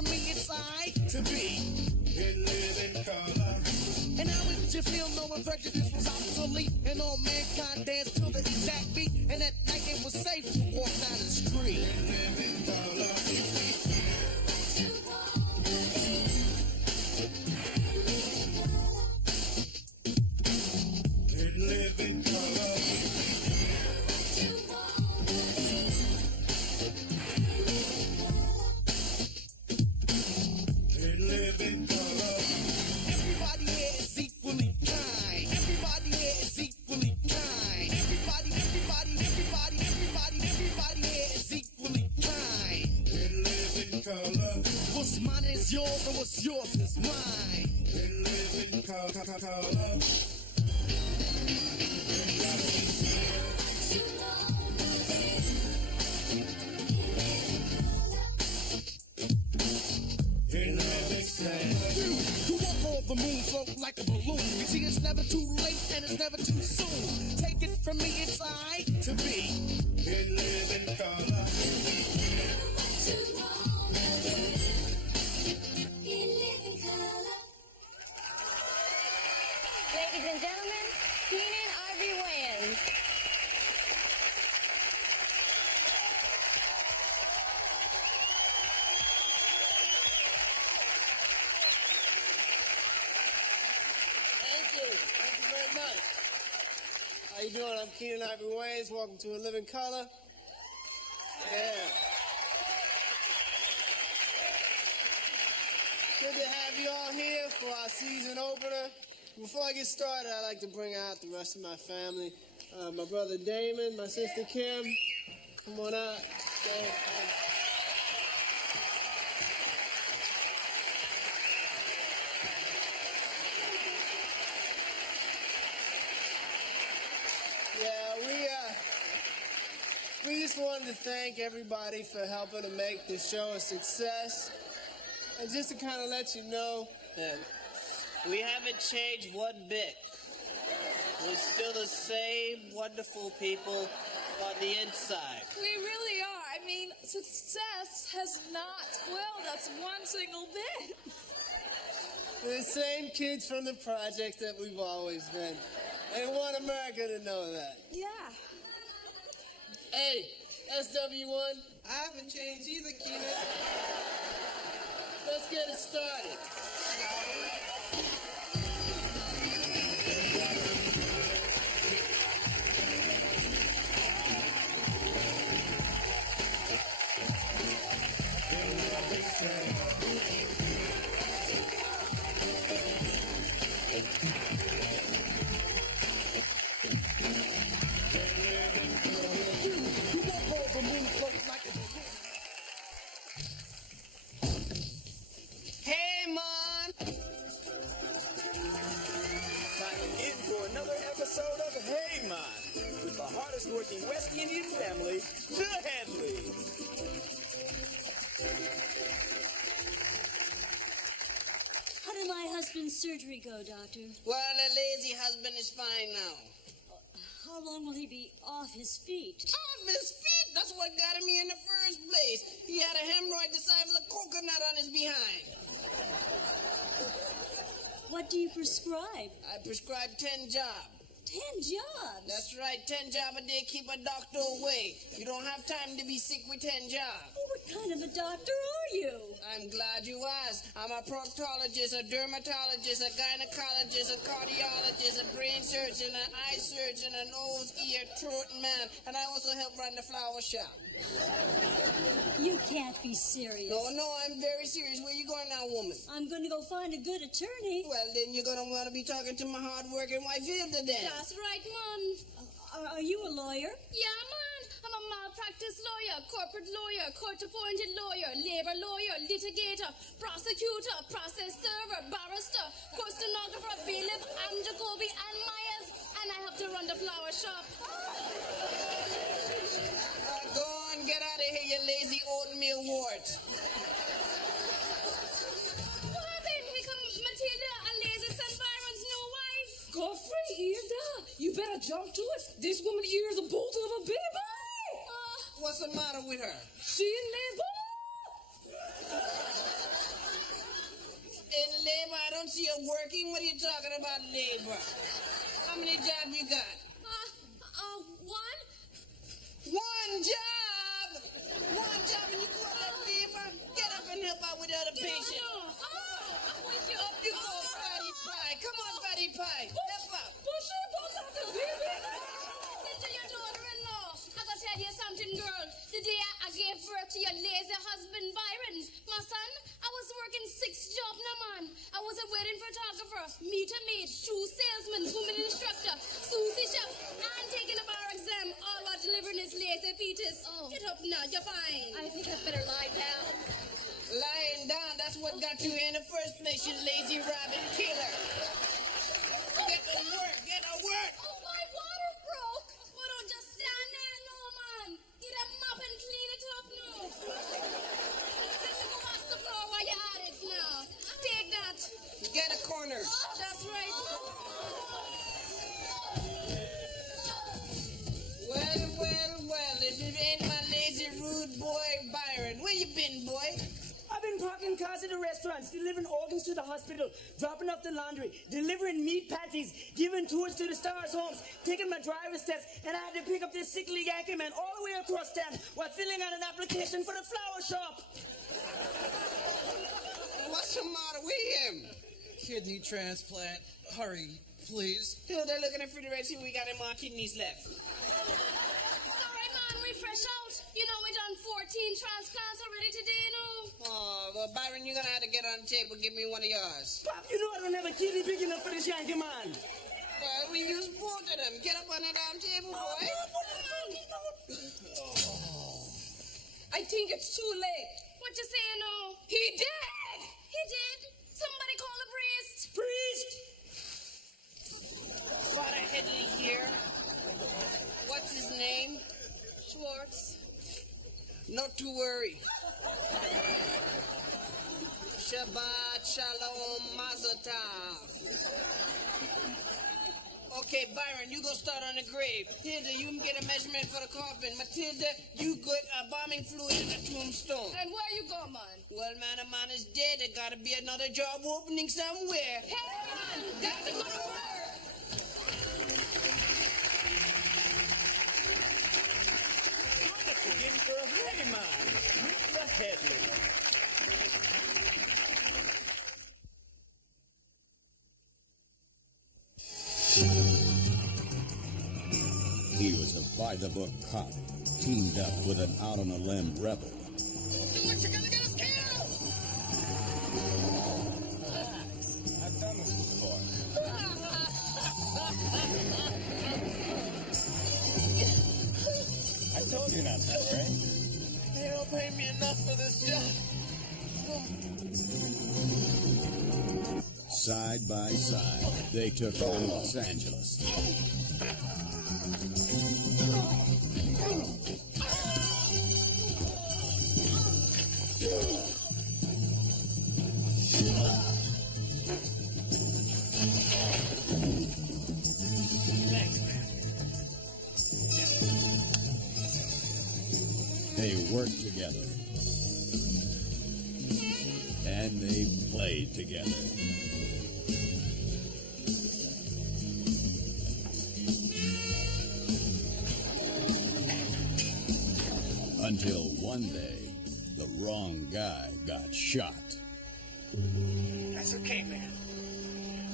from me, it's I to be. In living color. And how would you feel knowing prejudice was obsolete and all mankind danced to the exact beat? And at night it was safe to walk down the street. In living color. In living color. In living color. Everybody here is equally kind. Everybody here is equally kind. Everybody here is equally kind. In living color. What's mine is yours and what's yours is mine. In living color. In living color. You walk on the moon, float like a balloon. You see, it's never too late and it's never too soon. Take it from me, it's I to be. In living color. Ladies and gentlemen, Keenan Ivory Wayans. Thank you. Thank you very much. How you doing? I'm Keenan Ivory Wayans. Welcome to A Living Color. Yeah. Good to have you all here for our season opener. Before I get started, I'd like to bring out the rest of my family. My brother Damon, my sister Kim. Come on out. We just wanted to thank everybody for helping to make this show a success. And just to kind of let you know that we haven't changed one bit. We're still the same wonderful people on the inside. We really are. I mean, success has not swelled us one single bit. We're the same kids from the project that we've always been. And we want America to know that. Yeah. Hey, s02e01. I haven't changed either, Keenan. Let's get it started. Hey, Mon! Signing in for another episode of Hey Man with the hardest working West Indian family, the Headleys. How did my husband's surgery go, Doctor? Well, the lazy husband is fine now. How long will he be off his feet? Off his feet? That's what got him here in the first place. He had a hemorrhoid the size of a coconut on his behind. What do you prescribe? I prescribed 10 jobs. 10 jobs? That's right, 10 jobs a day keep a doctor away. You don't have time to be sick with 10 jobs. Oh, what kind of a doctor are you? I'm glad you asked. I'm a proctologist, a dermatologist, a gynecologist, a cardiologist, a brain surgeon, an eye surgeon, a nose, ear, throat man, and I also help run the flower shop. You can't be serious. No, I'm very serious. Where you going now, woman? I'm going to go find a good attorney. Well, then you're going to want to be talking to my hard-working wife Hilda then. That's right, Mon. Are you a lawyer? Yeah, Mon. I'm a malpractice lawyer, corporate lawyer, court-appointed lawyer, labor lawyer, litigator, prosecutor, process server, barrister, court stenographer, bailiff, and Jacoby and Myers, and I help to run the flower shop. Go on, get out of here, you lazy oatmeal wart. Well, then become Matilda, a lazy St. Byron's new wife. Go free, Hilda. You better jump to it. This woman here is a bolt of a baby. What's the matter with her? She in labor. don't see you working. What are you talking about labor? How many jobs you got? One? One job! One job and you call that labor? Get up and help out with the other patients. No. I'm with you. Up you go, Fatty Pie. Come on, Fatty Pie. Help out. Listen to your daughter-in-law. I gotta tell you something, girl. The day I gave birth to your lazy husband, Byron, my son, I was working 6 jobs now, man. I was a wedding photographer, meter maid, shoe salesman, woman instructor, Susie chef, and taking a bar exam, all while delivering his lazy fetus. Get up now, you're fine. I think I'd better lie down. Lying down, that's what got you here in the first place, you lazy rabbit killer. Get to work, get to work. Oh, my water broke. Well, don't just stand there, no, man. Get a mop and clean it up now. Let me go wash the floor while you're at it now. Take that. Get a corner. That's right. Well, if it ain't my lazy rude boy, Byron. Where you been, boy? I've been parking cars at the restaurants, delivering organs to the hospital, dropping off the laundry, delivering meat patties, giving tours to the stars' homes, taking my driver's test, and I had to pick up this sickly Yankee man all the way across town while filling out an application for the flower shop. What's the matter with him? Kidney transplant. Hurry, please. Hilda, look in the refrigerator, see if we got any more kidneys left. Sorry, man, we fresh out. You know, we done 14 transplants already today, no? Oh, well, Byron, you're gonna have to get on the table. Give me one of yours. Pop, you know I don't have a kidney big enough for this Yankee man. Well, we use both of them. Get up on the damn table, boy. I think it's too late. What you saying, no? He dead! He did? Somebody call a priest. Priest! Father Headley here. What's his name? Schwartz. Not to worry. Shabbat Shalom Mazel Tov. Okay, Byron, you go start on the grave. Hilda, you can get a measurement for the coffin. Matilda, you get bombing fluid in the tombstone. And where you go, man? Well, man, a man is dead. There gotta be another job opening somewhere. Hey, man, that's a good word. Let's begin for a Hey Man with the Headley. He was a by-the-book cop, teamed up with an out-on-a-limb rebel. Do what you gotta get us killed! I've done this before. I told you not to worry. They don't pay me enough for this job. Side by side, they took on Los Angeles. They worked together. And they played together. Until one day, the wrong guy got shot. That's okay, man.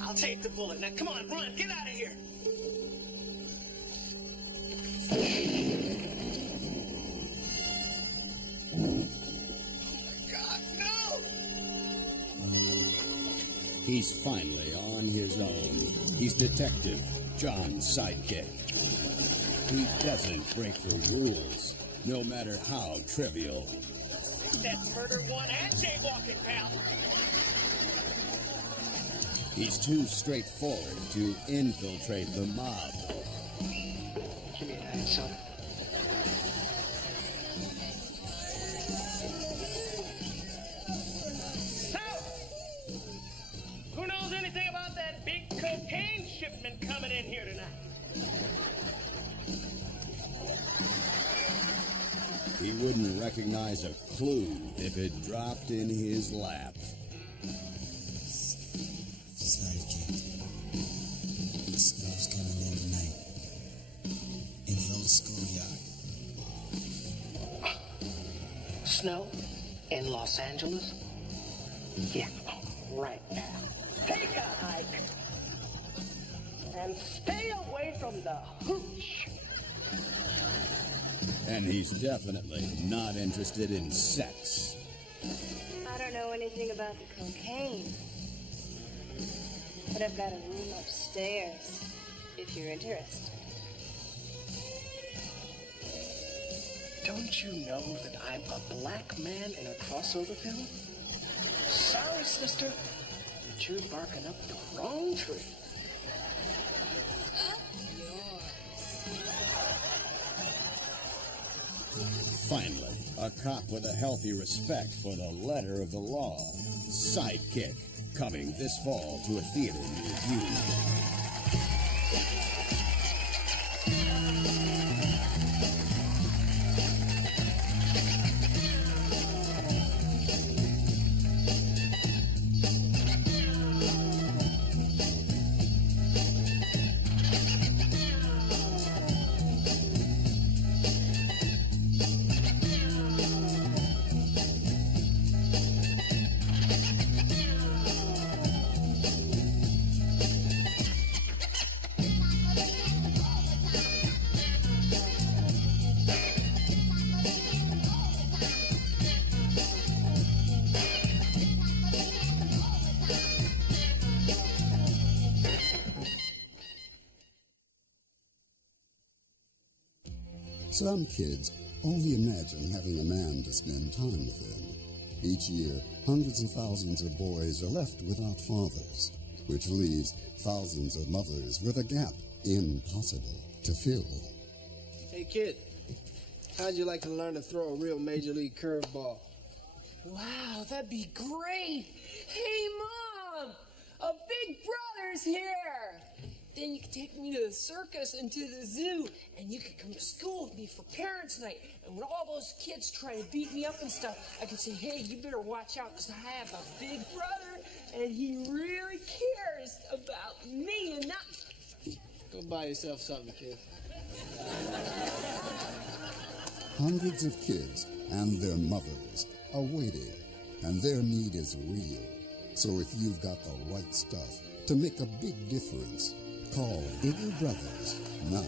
I'll take the bullet. Now, come on, run. Get out of here. He's finally on his own. He's Detective John's sidekick. He doesn't break the rules, no matter how trivial. That murder one and jaywalking, pal. He's too straightforward to infiltrate the mob. Give me a hand, son. Who knows anything about that big cocaine shipment coming in here tonight? He wouldn't recognize a clue if it dropped in his lap. snow in Los Angeles? Yeah, right now. Take a hike and stay away from the hooch. And he's definitely not interested in sex. I don't know anything about the cocaine, but I've got a room upstairs, if you're interested. Don't you know that I'm a black man in a crossover film? Sorry, sister, but you're barking up the wrong tree. Finally, a cop with a healthy respect for the letter of the law. Sidekick, coming this fall to a theater near you. Some kids only imagine having a man to spend time with them. Each year, hundreds of thousands of boys are left without fathers, which leaves thousands of mothers with a gap impossible to fill. Hey, kid, how'd you like to learn to throw a real major league curveball? Wow, that'd be great. Hey, Mom, a big brother's here. Then you can take me to the circus and to the zoo, and you can come to school with me for parents' night. And when all those kids try to beat me up and stuff, I can say, hey, you better watch out, because I have a big brother, and he really cares about me and not... Go buy yourself something, kid. Hundreds of kids and their mothers are waiting, and their need is real. So if you've got the right stuff to make a big difference, call Bigger Brothers now.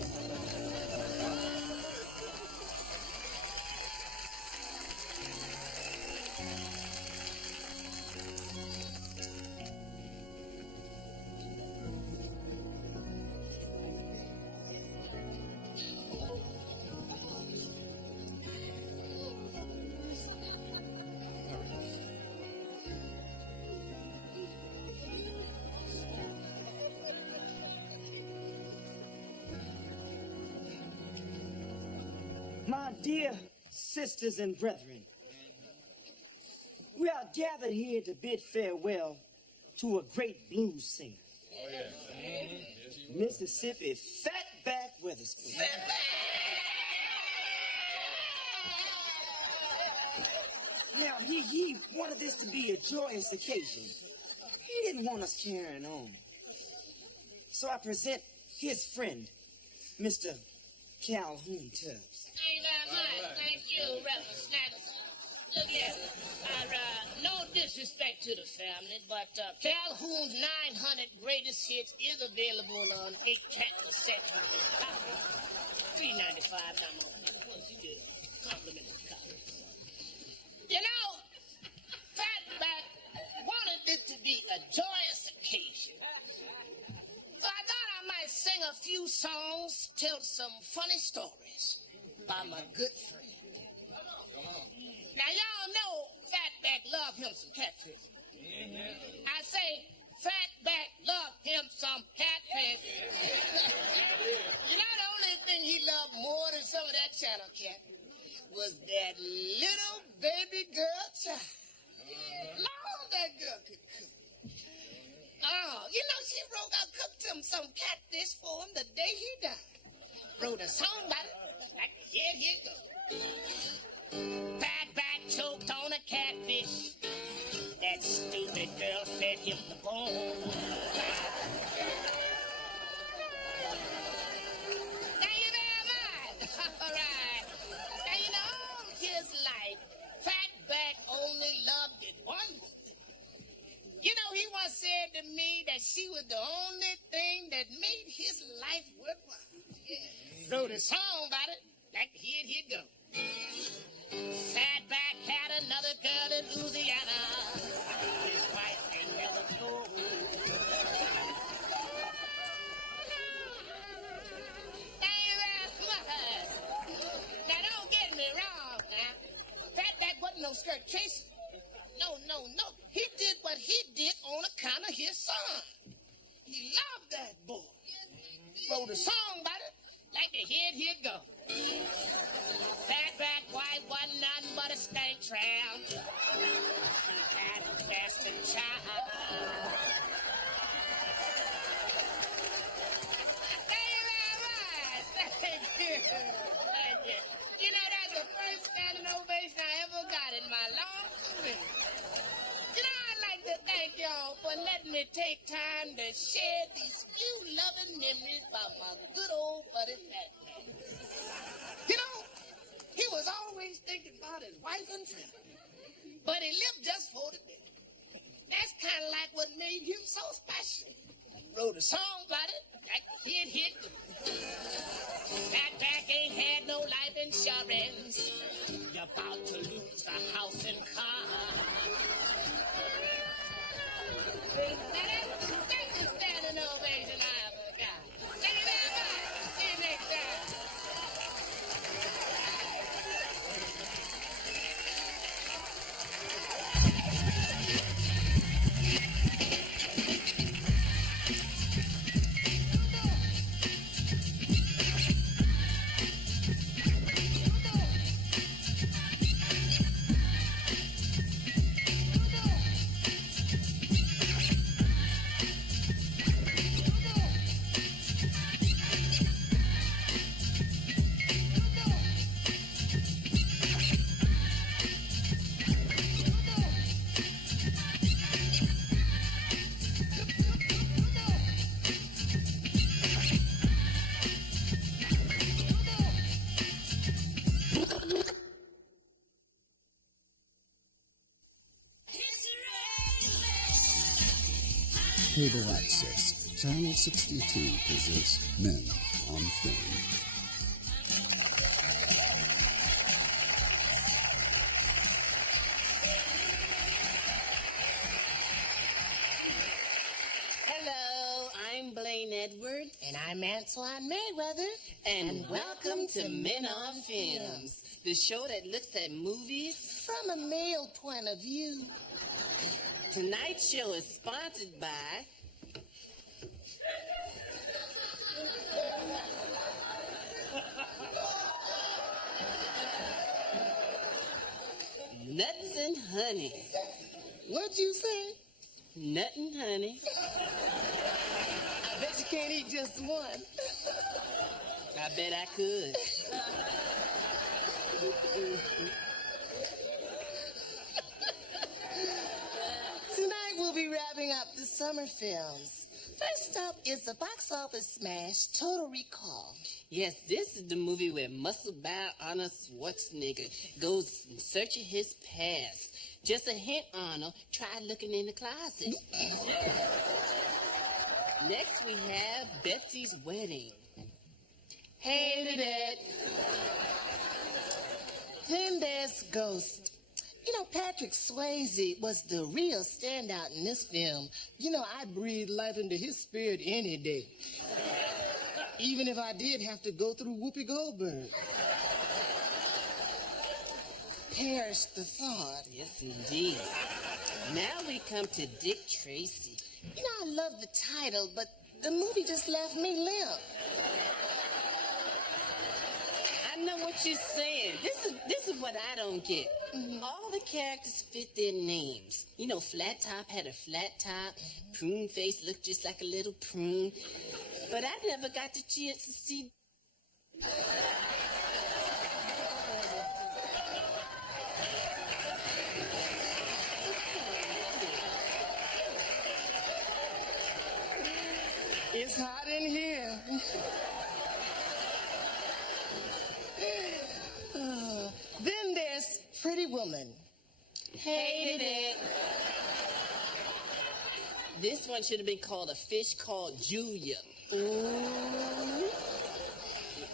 My dear sisters and brethren, we are gathered here to bid farewell to a great blues singer. Oh, yeah. Mississippi Fatback Witherspoon. Now, he wanted this to be a joyous occasion. He didn't want us carrying on. So I present his friend, Mr. Calhoun Tubbs. Thank you very much. Thank you, Reverend Snaggles. Look here, no disrespect to the family, but Calhoun's 900 Greatest Hits is available on 8-track cassette. $3.95 now. Of course, you get a complimentary copy. You know, Fatback wanted this to be a joyous occasion. So I thought I might sing a few songs, tell some funny stories by my good friend. Now, y'all know Fatback love him some catfish. I say, Fatback love him some catfish. You know, the only thing he loved more than some of that channel cat was that little baby girl child. Lord, that girl could cook. Oh, you know, she cooked him some catfish for him the day he died. Wrote a song about it. Like, here it goes. Fatback choked on a catfish. That stupid girl fed him the bone. Thank you very much. All right. Now, you know, all his life, Fatback said to me that she was the only thing that made his life worthwhile. Yeah. Wrote a song about it, like here it go. Fatback had another girl in Louisiana. His wife ain't never know. Now don't get me wrong, huh? Fatback wasn't no skirt chaser. No. He did what he did on account of his son. He loved that boy. Wrote a song about it, like the here it go. Fatback wife wasn't nothing but a stank tramp. He had a bastard child. Thank you. You know, that's the first standing ovation I ever got in my long career. You know, I'd like to thank y'all for letting me take time to share these few loving memories about my good old buddy Fatback. You know, he was always thinking about his wife and family, but he lived just for the day. That's kind of like what made him so special. Wrote a song about it, like hit. Fatback ain't had no life insurance. You're about to lose the house and car. That's the standing ovation I ever got. Thank you very much. See you next time. Cable Access, Channel 62 presents Men on Film. Hello, I'm Blaine Edward. And I'm Antoine Mayweather. And welcome to Men on Films, the show that looks at movies from a male point of view. Tonight's show is sponsored by Nuts and Honey. What'd you say? Nut and honey. I bet you can't eat just one. I bet I could. Tonight we'll be wrapping up the summer films. First up is the box office smash, Total Recall. Yes, this is the movie where muscle-bound Arnold Schwarzenegger goes in search of his past. Just a hint, Arnold, try looking in the closet. Next we have Betsy's Wedding. Hated it. Then there's Ghost. You know, Patrick Swayze was the real standout in this film. You know, I'd breathe life into his spirit any day. Even if I did have to go through Whoopi Goldberg. Perish the thought. Yes, indeed. Now we come to Dick Tracy. You know, I love the title, but the movie just left me limp. I know what you're saying. This is what I don't get. Mm-hmm. All the characters fit their names. You know, Flat Top had a flat top. Prune Face looked just like a little prune. But I never got the chance to see... It's hot in here. Then there's Pretty Woman. Hated it. This one should have been called A Fish Called Julia. Ooh.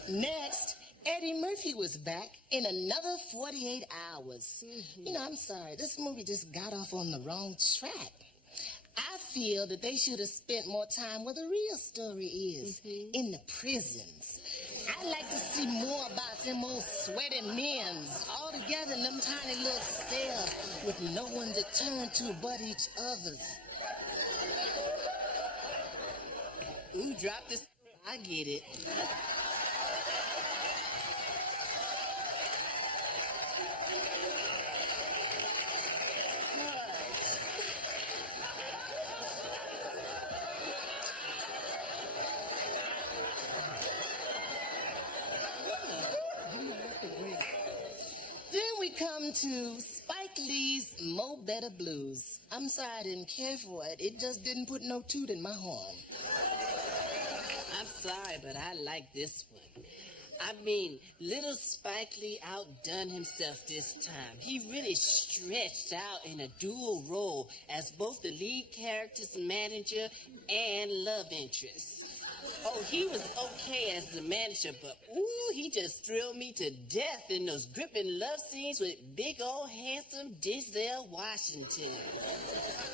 Next, Eddie Murphy was back in another 48 hours. You know, I'm sorry, this movie just got off on the wrong track. I feel that they should have spent more time where the real story is, in the prisons. I'd like to see more about them old sweaty men all together in them tiny little cells with no one to turn to but each other. Ooh, drop this. I get it. Then we come to Spike Lee's Mo Better Blues. I'm sorry I didn't care for it. It just didn't put no toot in my horn. I'm sorry, but I like this one. I mean, little Spike Lee outdone himself this time. He really stretched out in a dual role as both the lead character's manager and love interest. Oh, he was okay as the manager, but ooh, he just thrilled me to death in those gripping love scenes with big old handsome Denzel Washington.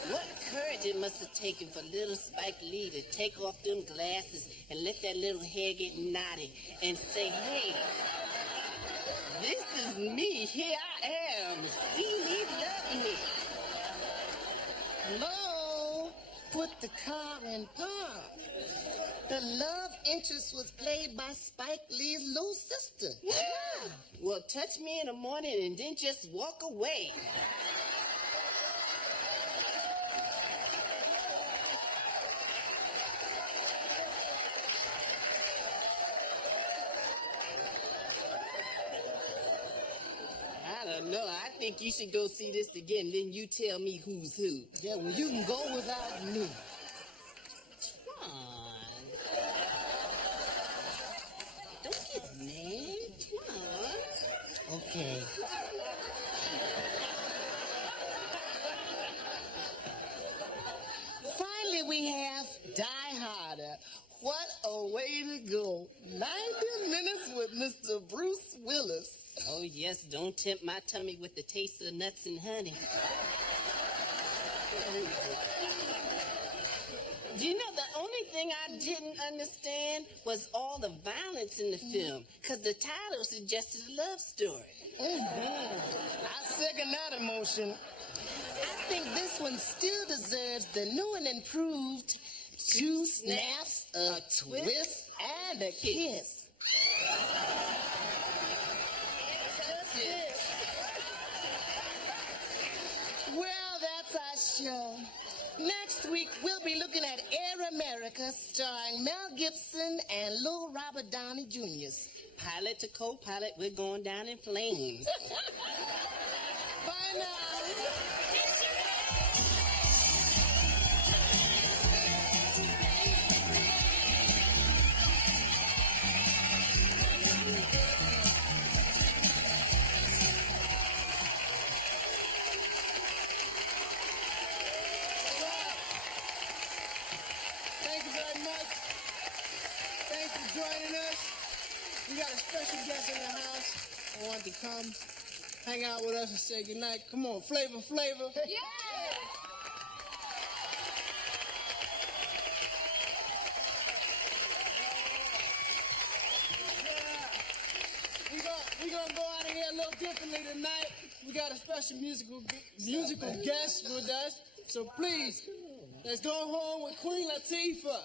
What courage it must have taken for little Spike Lee to take off them glasses and let that little hair get knotty and say, hey, this is me, here I am, see me, love me. Hello, put the car in park. The love interest was played by Spike Lee's little sister. Yeah. Well, touch me in the morning and then just walk away. I don't know. I think you should go see this again. Then you tell me who's who. Yeah, well, you can go without me. Come on. Don't get mad. Come on. Okay. Finally, we have Die Harder. What a way to go. 90 minutes with Mr. Bruce Willis. Oh, yes, don't tempt my tummy with the taste of nuts and honey. Do you know, the only thing I didn't understand was all the violence in the film, because the title suggested a love story. I second that emotion. I think this one still deserves the new and improved 2 snaps, a twist, and a kiss. Well, that's our show. Next week, we'll be looking at Air America, starring Mel Gibson and Lil Robert Downey Jr. Pilot to co-pilot, we're going down in flames. Bye now. Thank you very much. Thanks for joining us. We got a special guest in the house. I want to come hang out with us and say goodnight. Come on, Flavor. Yeah! We're gonna go out of here a little differently tonight. We got a special musical guest with us. So please, let's go home with Queen Latifah.